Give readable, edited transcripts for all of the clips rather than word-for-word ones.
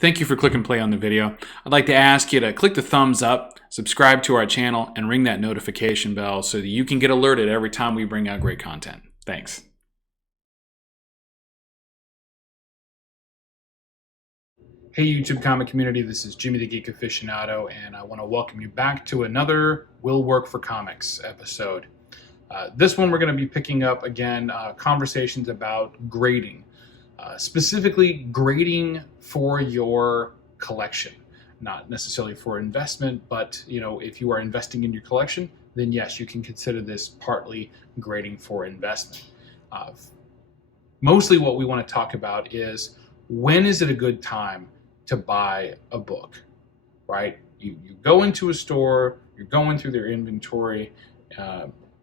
Thank you for clicking play on the video. I'd like to ask you to click the thumbs up, subscribe to our channel, and ring that notification bell so that you can get alerted every time we bring out great content. Thanks. Hey YouTube comic community, this is Jimmy the Geek Aficionado, and I want to welcome you back to another Will Work for Comics episode. This one we're going to be picking up again conversations about grading. Specifically grading for your collection, not necessarily for investment, but if you are investing in your collection, then yes, you can consider this partly grading for investment. Mostly what we want to talk about is, when is it a good time to buy a book, right? You go into a store, you're going through their inventory.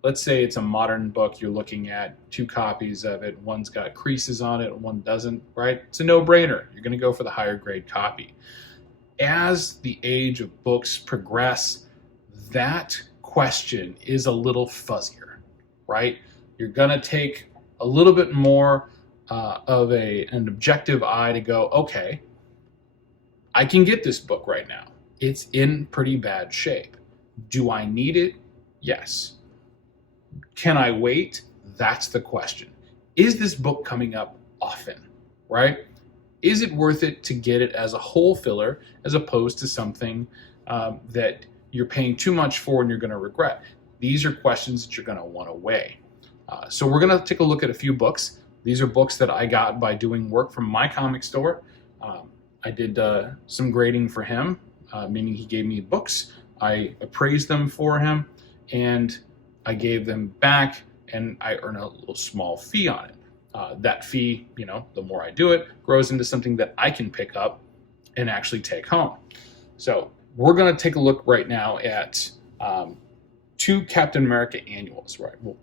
Let's say it's a modern book, you're looking at 2 copies of it, one's got creases on it, one doesn't, right? It's a no-brainer. You're going to go for the higher grade copy. As the age of books progress, that question is a little fuzzier, right? You're going to take a little bit more of an objective eye to go, okay, I can get this book right now. It's in pretty bad shape. Do I need it? Yes. Can I wait? That's the question. Is this book coming up often, right? Is it worth it to get it as a whole filler as opposed to something that you're paying too much for and you're going to regret? These are questions that you're going to want to weigh. So we're going to take a look at a few books. These are books that I got by doing work from my comic store. I did some grading for him, meaning he gave me books. I appraised them for him, and I gave them back, and I earn a little small fee on it. That fee, the more I do it, grows into something that I can pick up and actually take home. So we're going to take a look right now at 2 Captain America annuals, right? Well,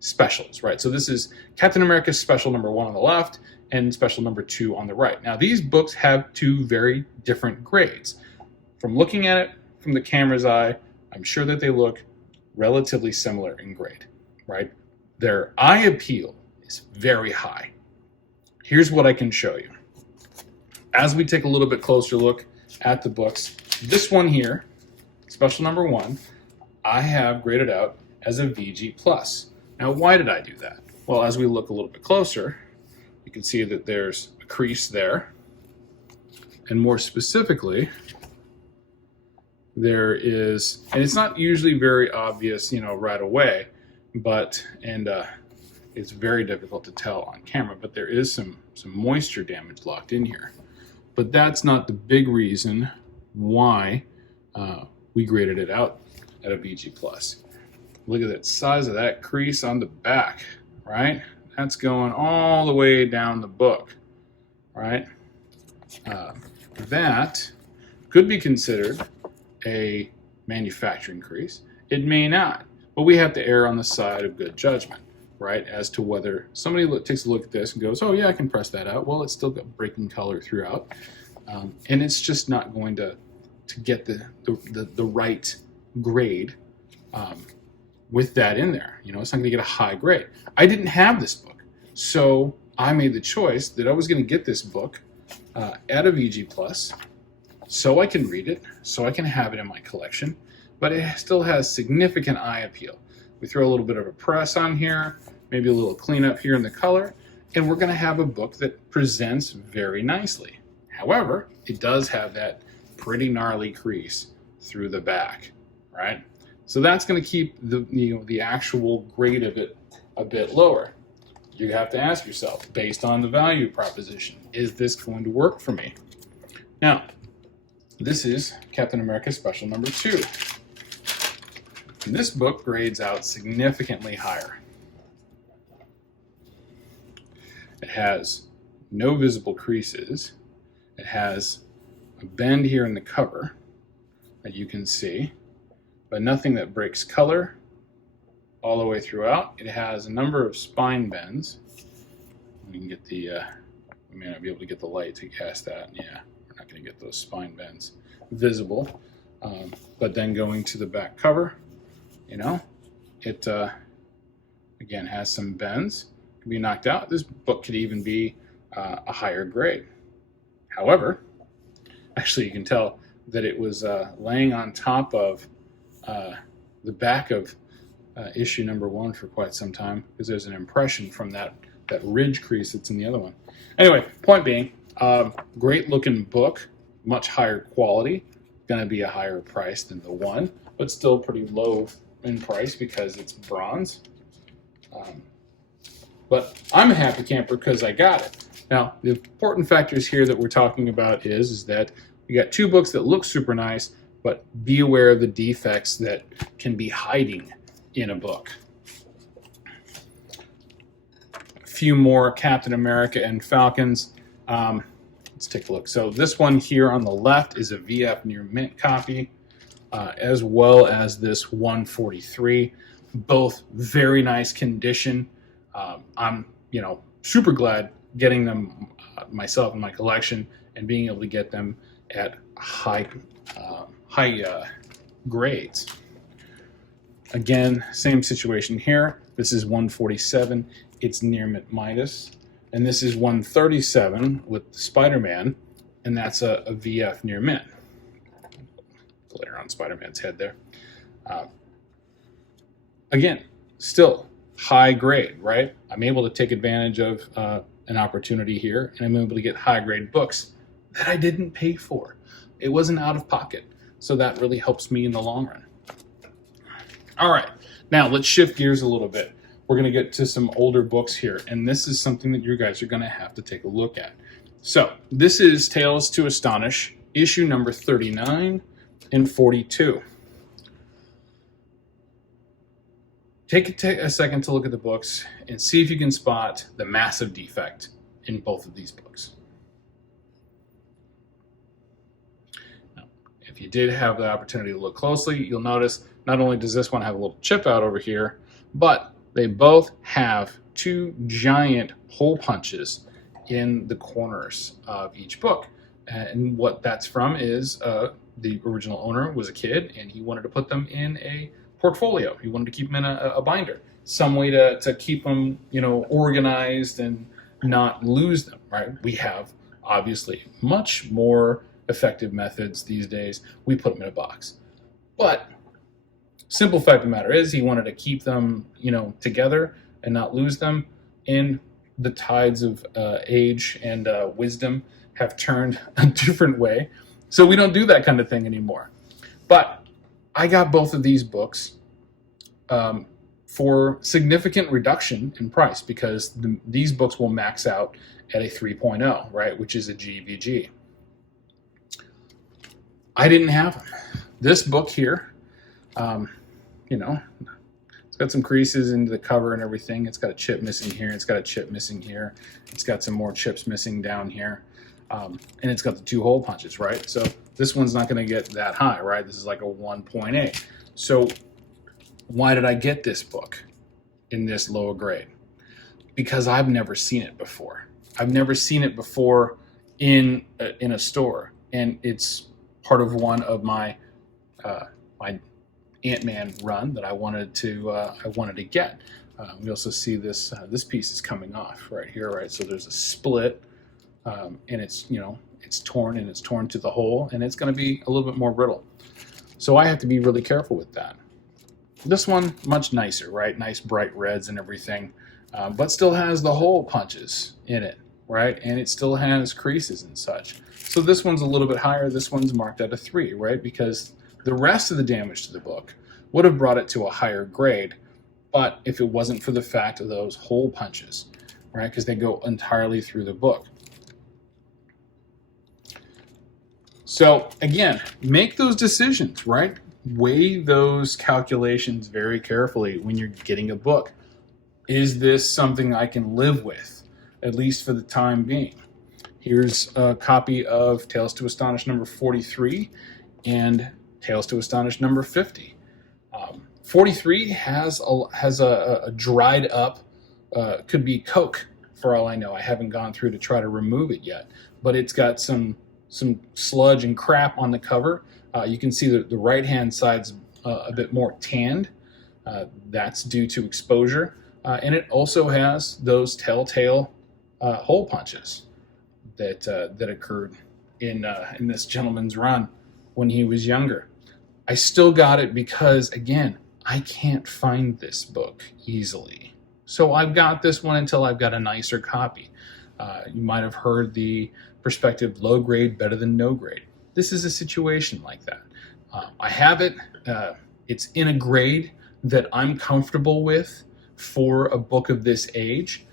specials, right? So this is Captain America special number 1 on the left and special number 2 on the right. Now these books have 2 very different grades. From looking at it from the camera's eye, I'm sure that they look relatively similar in grade, right? Their eye appeal is very high. Here's what I can show you. As we take a little bit closer look at the books, this one here, special number 1, I have graded out as a VG+. Now, why did I do that? Well, as we look a little bit closer, you can see that there's a crease there. And more specifically, there is, and it's not usually very obvious, right away, but, it's very difficult to tell on camera, but there is some moisture damage locked in here. But that's not the big reason why we graded it out at a VG+. Look at that size of that crease on the back, right? That's going all the way down the book, right? That could be considered a manufacturing crease. It may not, but we have to err on the side of good judgment, right? As to whether somebody takes a look at this and goes, oh yeah, I can press that out. Well, it's still got breaking color throughout. And it's just not going to get the right grade with that in there. It's not going to get a high grade. I didn't have this book, so I made the choice that I was going to get this book at a VG+, so I can read it, so I can have it in my collection, but it still has significant eye appeal. We throw a little bit of a press on here, maybe a little cleanup here in the color, and we're going to have a book that presents very nicely. However, it does have that pretty gnarly crease through the back, right? So that's going to keep the actual grade of it a bit lower. You have to ask yourself, based on the value proposition, is this going to work for me? Now, this is Captain America Special number 2. And this book grades out significantly higher. It has no visible creases. It has a bend here in the cover that you can see, but nothing that breaks color all the way throughout. It has a number of spine bends. We can get we may not be able to get the light to cast that. Yeah, we're not going to get those spine bends visible. But then going to the back cover, it again has some bends. Can be knocked out. This book could even be a higher grade. However, Actually, you can tell that it was laying on top of the back of issue number 1 for quite some time, because there's an impression from that ridge crease that's in the other one. Anyway, point being, great looking book, much higher quality, going to be a higher price than the one, but still pretty low in price because it's bronze. But I'm a happy camper because I got it. Now, the important factors here that we're talking about is that we got 2 books that look super nice, but be aware of the defects that can be hiding in a book. A few more Captain America and Falcons. Let's take a look. So this one here on the left is a VF near mint copy, as well as this 143. Both very nice condition. I'm, super glad getting them myself in my collection and being able to get them at high grades. Again, same situation here. This is 147. It's near mint Midas. And this is 137 with SpiderMan, and that's a VF near mint. Glitter on Spider-Man's head there. Again, still high grade, right? I'm able to take advantage of an opportunity here, and I'm able to get high grade books that I didn't pay for. It wasn't out of pocket, so that really helps me in the long run. All right, now let's shift gears a little bit. We're going to get to some older books here, and this is something that you guys are going to have to take a look at. So this is Tales to Astonish, issue number 39 and 42. Take a second to look at the books and see if you can spot the massive defect in both of these books. Now, if you did have the opportunity to look closely, you'll notice not only does this one have a little chip out over here, but they both have 2 giant hole punches in the corners of each book. And what that's from is the original owner was a kid, and he wanted to put them in a portfolio. He wanted to keep them in a binder, some way to keep them, organized and not lose them, right? We have obviously much more effective methods these days. We put them in a box. But simple fact of the matter is he wanted to keep them, together and not lose them. And the tides of age and wisdom have turned a different way. So we don't do that kind of thing anymore. But I got both of these books for significant reduction in price because these books will max out at a 3.0, right, which is a GVG. I didn't have them. This book here, it's got some creases into the cover and everything. It's got a chip missing here. It's got a chip missing here. It's got some more chips missing down here. And it's got the 2 hole punches, right? So this one's not going to get that high, right? This is like a 1.8. So why did I get this book in this lower grade? Because I've never seen it before. I've never seen it before in a store, and it's part of one of my my Ant-Man run that I wanted to get. We also see this piece is coming off right here, right? So there's a split. And it's torn, and it's torn to the hole, and it's going to be a little bit more brittle. So I have to be really careful with that. This one, much nicer, right? Nice bright reds and everything, but still has the hole punches in it, right? And it still has creases and such. So this one's a little bit higher. This one's marked at a 3, right? Because the rest of the damage to the book would have brought it to a higher grade, but if it wasn't for the fact of those hole punches, right? Because they go entirely through the book. So again, make those decisions, right? Weigh those calculations very carefully when you're getting a book. Is this something I can live with, at least for the time being? Here's a copy of Tales to Astonish number 43 and Tales to Astonish number 50. 43 has a dried up, could be Coke for all I know. I haven't gone through to try to remove it yet, but it's got some sludge and crap on the cover. You can see that the right-hand side's a bit more tanned. That's due to exposure. And it also has those telltale hole punches that occurred in this gentleman's run when he was younger. I still got it because, again, I can't find this book easily. So I've got this one until I've got a nicer copy. You might have heard the perspective, low grade better than no grade. This is a situation like that. I have it. It's in a grade that I'm comfortable with for a book of this age.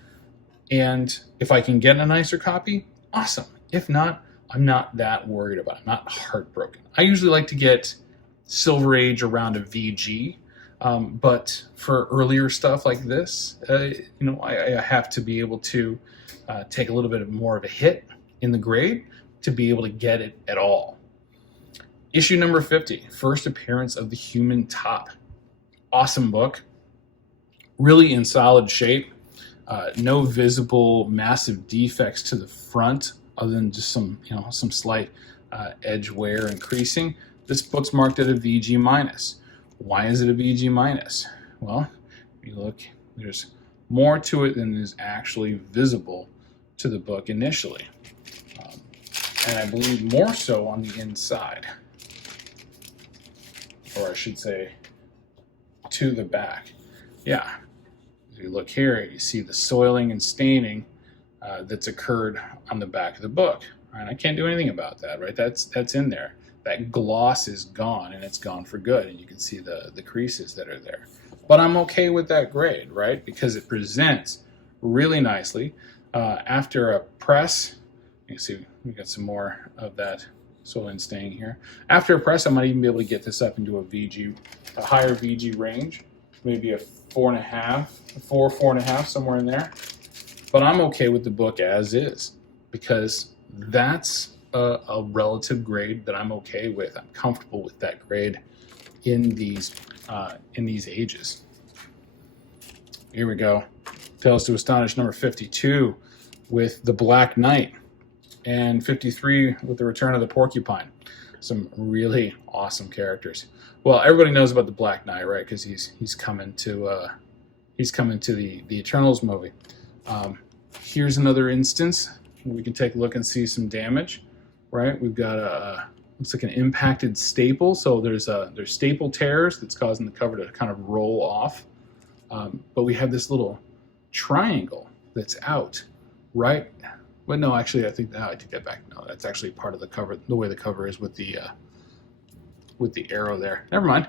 And if I can get a nicer copy, awesome. If not, I'm not that worried about it. I'm not heartbroken. I usually like to get Silver Age around a VG. But for earlier stuff like this, I have to be able to take a little bit more of a hit in the grade to be able to get it at all. Issue number 50, first appearance of the Human Top. Awesome book, really in solid shape. No visible massive defects to the front other than just some slight edge wear and creasing. This book's marked at a VG minus. Why is it a VG minus? Well, if you look, there's more to it than is actually visible to the book initially. And I believe more so on the inside. Or I should say, to the back. Yeah. If you look here, you see the soiling and staining that's occurred on the back of the book. Right? I can't do anything about that, right? That's in there. That gloss is gone, and it's gone for good, and you can see the creases that are there. But I'm okay with that grade, right? Because it presents really nicely. After a press, you can see we got some more of that soiling stain here. After a press, I might even be able to get this up into a higher VG range, maybe a 4.5, 4.5, somewhere in there. But I'm okay with the book as is, because that's a relative grade that I'm okay with. I'm comfortable with that grade in these ages. Here we go. Tales to Astonish number 52 with the Black Knight, and 53 with the Return of the Porcupine. Some really awesome characters. Well, everybody knows about the Black Knight, right? Because he's coming to the Eternals movie. Here's another instance. We can take a look and see some damage. Right, we've got looks like an impacted staple. So there's staple tears that's causing the cover to kind of roll off. But we have this little triangle that's out, right? But no, actually, I take that back. No, that's actually part of the cover. The way the cover is with the arrow there. Never mind.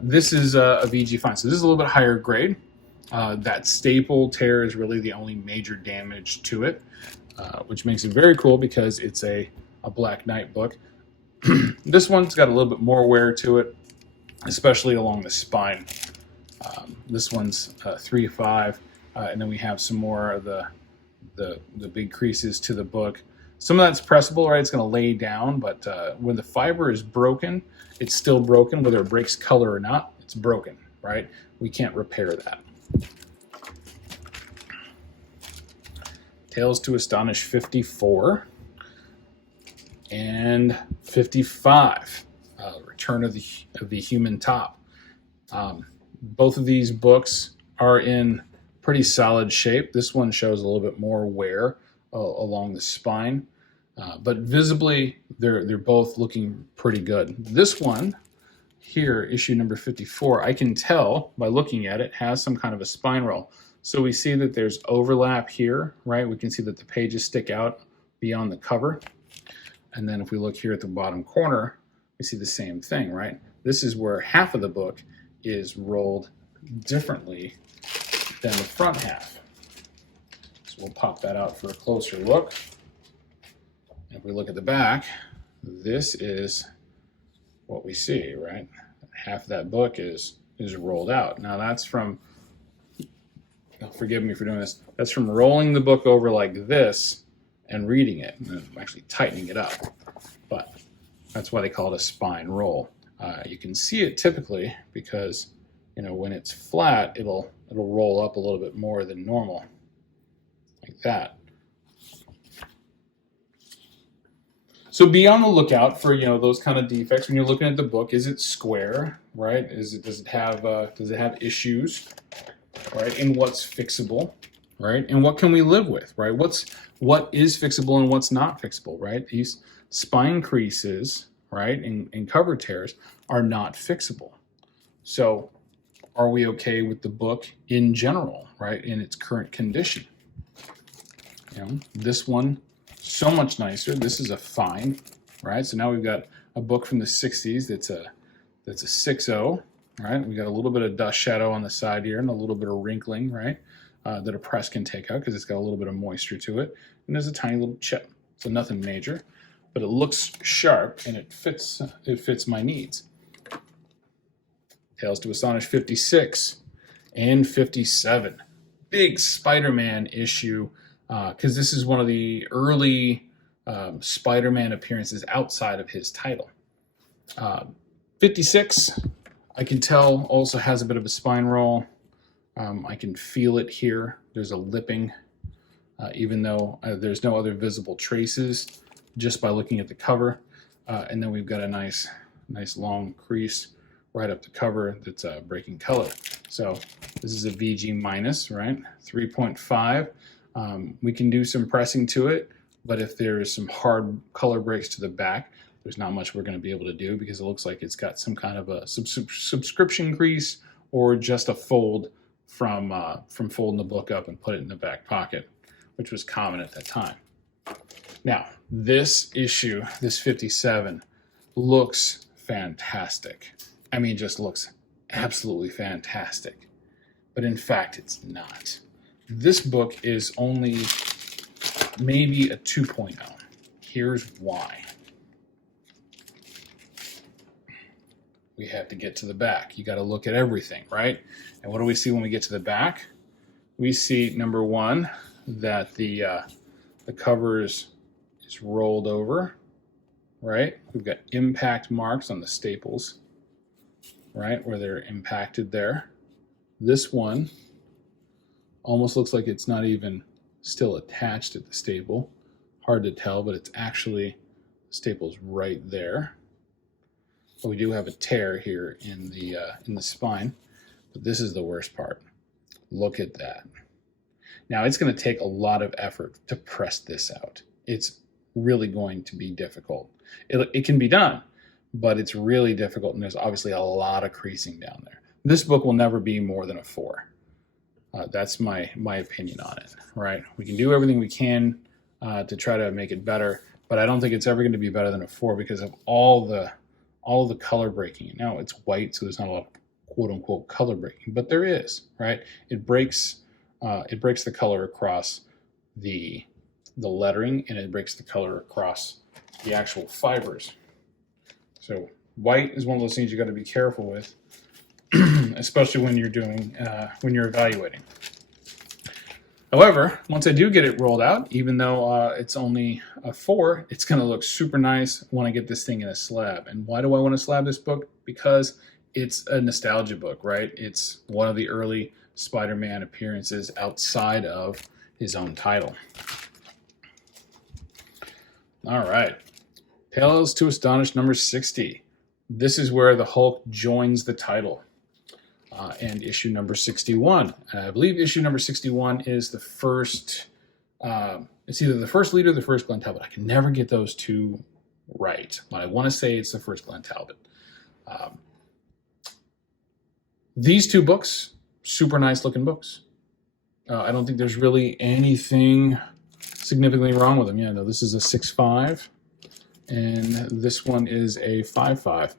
This is a VG fine. So this is a little bit higher grade. That staple tear is really the only major damage to it. Which makes it very cool because it's a Black Knight book. This one's got a little bit more wear to it, especially along the spine. This one's 3.5, and then we have some more of the big creases to the book. Some of that's pressable, right? It's going to lay down, but when the fiber is broken, it's still broken, whether it breaks color or not. It's broken, right? We can't repair that. Tales to Astonish 54 and 55, Return of the Human Top. Both of these books are in pretty solid shape. This one shows a little bit more wear along the spine, but visibly they're both looking pretty good. This one here, issue number 54, I can tell by looking at it, has some kind of a spine roll. So we see that there's overlap here, right? We can see that the pages stick out beyond the cover. And then if we look here at the bottom corner, we see the same thing, right? This is where half of the book is rolled differently than the front half. So we'll pop that out for a closer look. If we look at the back, this is what we see, right? Half of that book is rolled out. Now that's from, forgive me for doing this, that's from rolling the book over like this and reading it, and actually tightening it up. But that's why they call it a spine roll. You can see it typically because, when it's flat, it'll roll up a little bit more than normal, like that. So be on the lookout for those kind of defects when you're looking at the book. Is it square, right? Does it have issues, right? And what's fixable? right? And what can we live with, right? What is fixable and what's not fixable, right? These spine creases, right, and cover tears are not fixable. So are we okay with the book in general, right, in its current condition? You know, this one, so much nicer. This is a fine, right? So now we've got a book from the 60s that's a 6.0, right? We got a little bit of dust shadow on the side here and a little bit of wrinkling, right, that a press can take out because it's got a little bit of moisture to it. And there's a tiny little chip, so nothing major, but it looks sharp and it fits my needs. Tales to Astonish 56 and 57. Big Spider-Man issue, because this is one of the early Spider-Man appearances outside of his title. 56, I can tell, also has a bit of a spine roll. I can feel it here. There's a lipping, even though there's no other visible traces, just by looking at the cover. And then we've got a nice long crease right up the cover that's breaking color. So this is a VG minus, right? 3.5. We can do some pressing to it, but if there's some hard color breaks to the back, there's not much we're going to be able to do because it looks like it's got some kind of a subscription crease or just a fold from folding the book up and put it in the back pocket, which was common at that time. Now, this issue, this 57, looks fantastic. I mean, just looks absolutely fantastic. But in fact, it's not. This book is only maybe a 2.0. Here's why. We have to get to the back. You got to look at everything, right? And what do we see when we get to the back? We see, number one, that the cover is rolled over, right? We've got impact marks on the staples, right, where they're impacted there. This one almost looks like it's not even still attached at the staple. Hard to tell, but it's actually, the staple's right there. But we do have a tear here in the spine, but this is the worst part. Look at that. Now, it's going to take a lot of effort to press this out. It's really going to be difficult. It can be done, but it's really difficult, and there's obviously a lot of creasing down there. This book will never be more than a 4. That's my opinion on it, right? We can do everything we can to try to make it better, but I don't think it's ever going to be better than a 4 because of all the color breaking. Now it's white, so there's not a lot of quote unquote color breaking, but there is, right? It breaks the color across the lettering, and it breaks the color across the actual fibers. So white is one of those things you got to be careful with, especially when you're evaluating. However, once I do get it rolled out, even though it's only a 4, it's going to look super nice when I get this thing in a slab. And why do I want to slab this book? Because it's a nostalgia book, right? It's one of the early Spider-Man appearances outside of his own title. All right. Tales to Astonish number 60. This is where the Hulk joins the title. And issue number 61. I believe issue number 61 is the first, it's either the first leader or the first Glenn Talbot. I can never get those two right, but I want to say it's the first Glenn Talbot. These two books, super nice looking books. I don't think there's really anything significantly wrong with them. Yeah, no, this is a 6.5, and this one is a 5.5.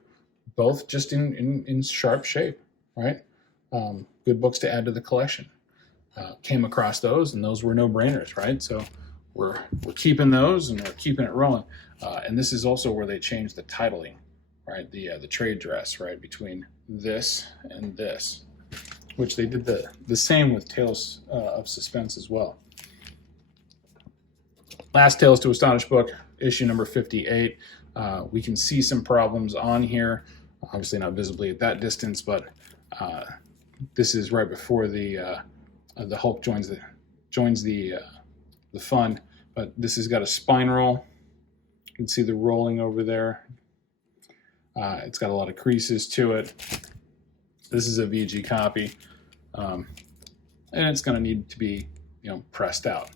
Both just in sharp shape, right? Good books to add to the collection. Came across those, and those were no-brainers, right? So we're keeping those, and we're keeping it rolling. And this is also where they changed the titling, right? The trade dress, right, between this and this, which they did the same with Tales of Suspense as well. Last Tales to Astonish book, issue number 58. We can see some problems on here, obviously not visibly at that distance, but this is right before the Hulk joins the fun. But this has got a spine roll. You can see the rolling over there. It's got a lot of creases to it. This is a VG copy, and it's going to need to be pressed out.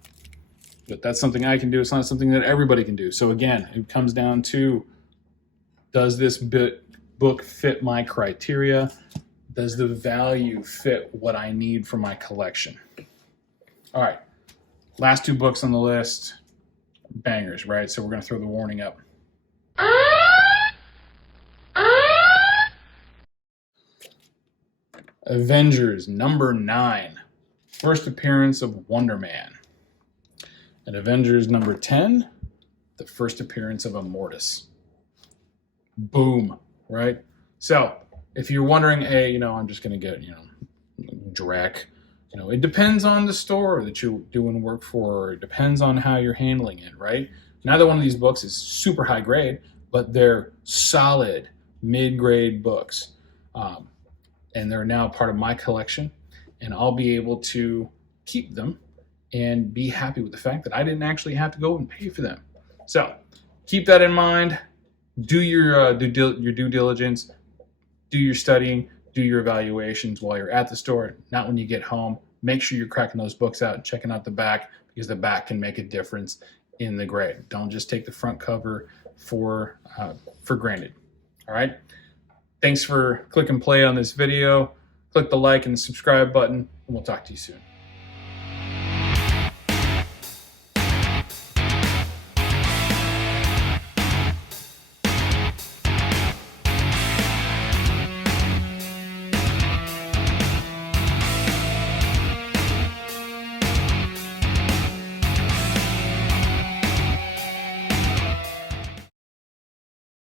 But that's something I can do. It's not something that everybody can do. So again, it comes down to, does this book fit my criteria? Does the value fit what I need for my collection? All right, last 2 books on the list, bangers, right? So we're going to throw the warning up. Avengers number 9, first appearance of Wonder Man. And Avengers number 10, the first appearance of Immortus. Boom, right? So if you're wondering, hey, I'm just going to get, Drek. It depends on the store that you're doing work for. It depends on how you're handling it, right? Neither one of these books is super high grade, but they're solid mid-grade books. And they're now part of my collection, and I'll be able to keep them and be happy with the fact that I didn't actually have to go and pay for them. So keep that in mind. Do your due diligence, do your studying, do your evaluations while you're at the store, not when you get home. Make sure you're cracking those books out and checking out the back, because the back can make a difference in the grade. Don't just take the front cover for granted. All right. Thanks for clicking play on this video. Click the like and the subscribe button, and we'll talk to you soon.